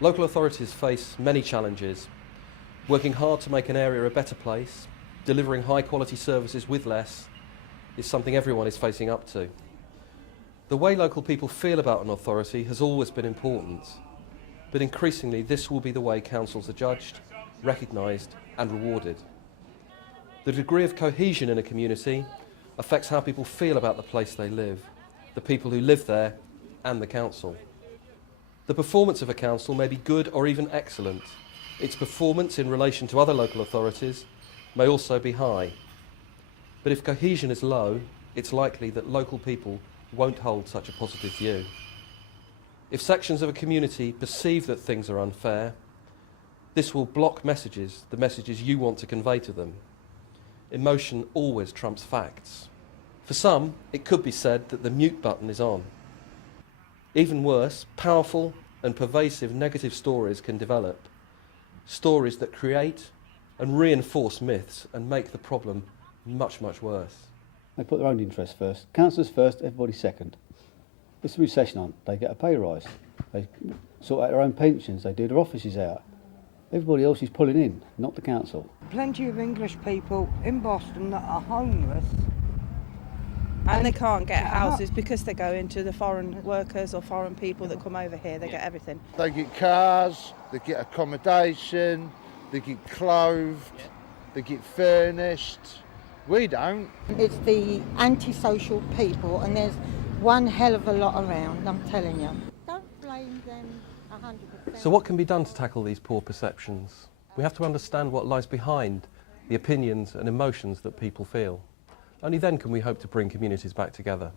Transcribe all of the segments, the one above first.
Local authorities face many challenges, working hard to make an area a better place, delivering high quality services with less is something everyone is facing up to. The way local people feel about an authority has always been important, but increasingly this will be the way councils are judged, recognised and rewarded. The degree of cohesion in a community affects how people feel about the place they live, the people who live there and the council. The performance of a council may be good or even excellent. Its performance in relation to other local authorities may also be high. But if cohesion is low, it's likely that local people won't hold such a positive view. If sections of a community perceive that things are unfair, this will block messages, the messages you want to convey to them. Emotion always trumps facts. For some, it could be said that the mute button is on. Even worse, powerful and pervasive negative stories can develop. Stories that create and reinforce myths and make the problem much, much worse. They put their own interests first. Councillors first, everybody second. It's a recession on, they get a pay rise. They sort out their own pensions, they do their offices out. Everybody else is pulling in, not the council. Plenty of English people in Boston that are homeless. And they can't get houses because they go into the foreign workers or foreign people that come over here. They get everything. They get cars, they get accommodation, they get clothed, they get furnished. We don't. It's the antisocial people, and there's one hell of a lot around, I'm telling you. Don't blame them 100%. So what can be done to tackle these poor perceptions? We have to understand what lies behind the opinions and emotions that people feel. Only then can we hope to bring communities back together.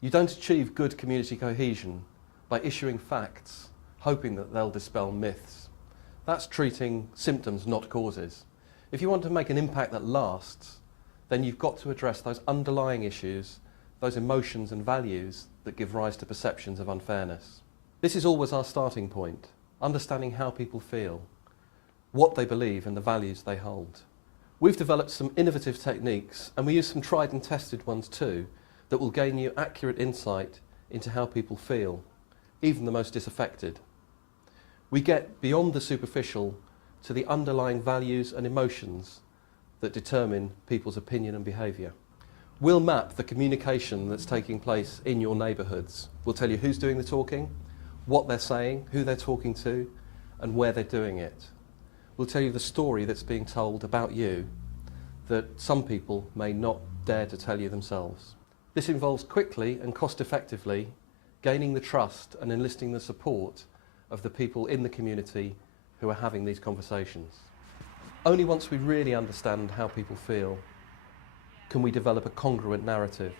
You don't achieve good community cohesion by issuing facts, hoping that they'll dispel myths. That's treating symptoms, not causes. If you want to make an impact that lasts, then you've got to address those underlying issues, those emotions and values that give rise to perceptions of unfairness. This is always our starting point, understanding how people feel, what they believe and the values they hold. We've developed some innovative techniques, and we use some tried and tested ones too, that will gain you accurate insight into how people feel, even the most disaffected. We get beyond the superficial to the underlying values and emotions that determine people's opinion and behaviour. We'll map the communication that's taking place in your neighbourhoods. We'll tell you who's doing the talking, what they're saying, who they're talking to, and where they're doing it. We'll tell you the story that's being told about you that some people may not dare to tell you themselves. This involves quickly and cost-effectively gaining the trust and enlisting the support of the people in the community who are having these conversations. Only once we really understand how people feel can we develop a congruent narrative.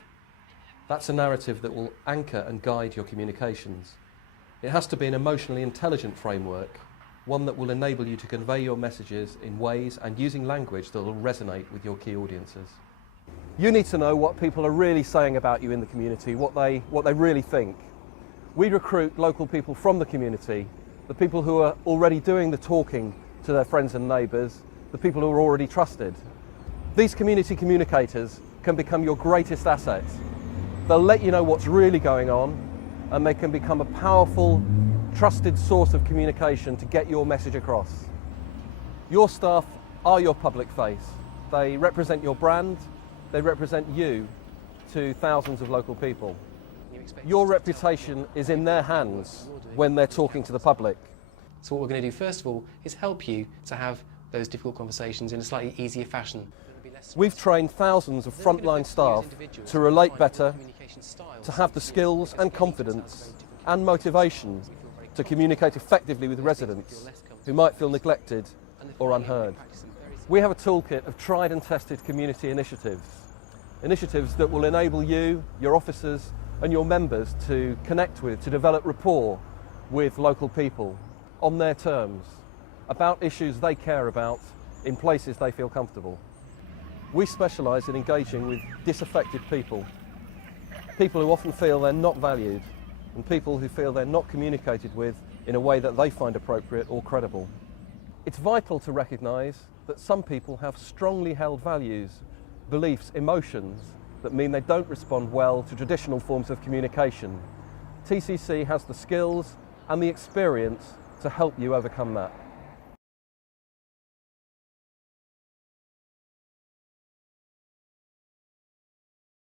That's a narrative that will anchor and guide your communications. It has to be an emotionally intelligent framework, one that will enable you to convey your messages in ways and using language that will resonate with your key audiences. You need to know what people are really saying about you in the community, what they really think. We recruit local people from the community, the people who are already doing the talking to their friends and neighbours, the people who are already trusted. These community communicators can become your greatest asset. They'll let you know what's really going on, and they can become a powerful, trusted source of communication to get your message across. Your staff are your public face. They represent your brand, they represent you to thousands of local people. Your reputation is in their hands when they're talking to the public. So what we're going to do first of all is help you to have those difficult conversations in a slightly easier fashion. We've trained thousands of frontline staff to relate better, to have the skills and confidence and motivation to communicate effectively with residents who might feel neglected or unheard. We have a toolkit of tried and tested community initiatives that will enable you, your officers and your members to connect with, to develop rapport with local people on their terms, about issues they care about in places they feel comfortable. We specialise in engaging with disaffected people, people who often feel they're not valued, and people who feel they're not communicated with in a way that they find appropriate or credible. It's vital to recognise that some people have strongly held values, beliefs, emotions that mean they don't respond well to traditional forms of communication. TCC has the skills and the experience to help you overcome that.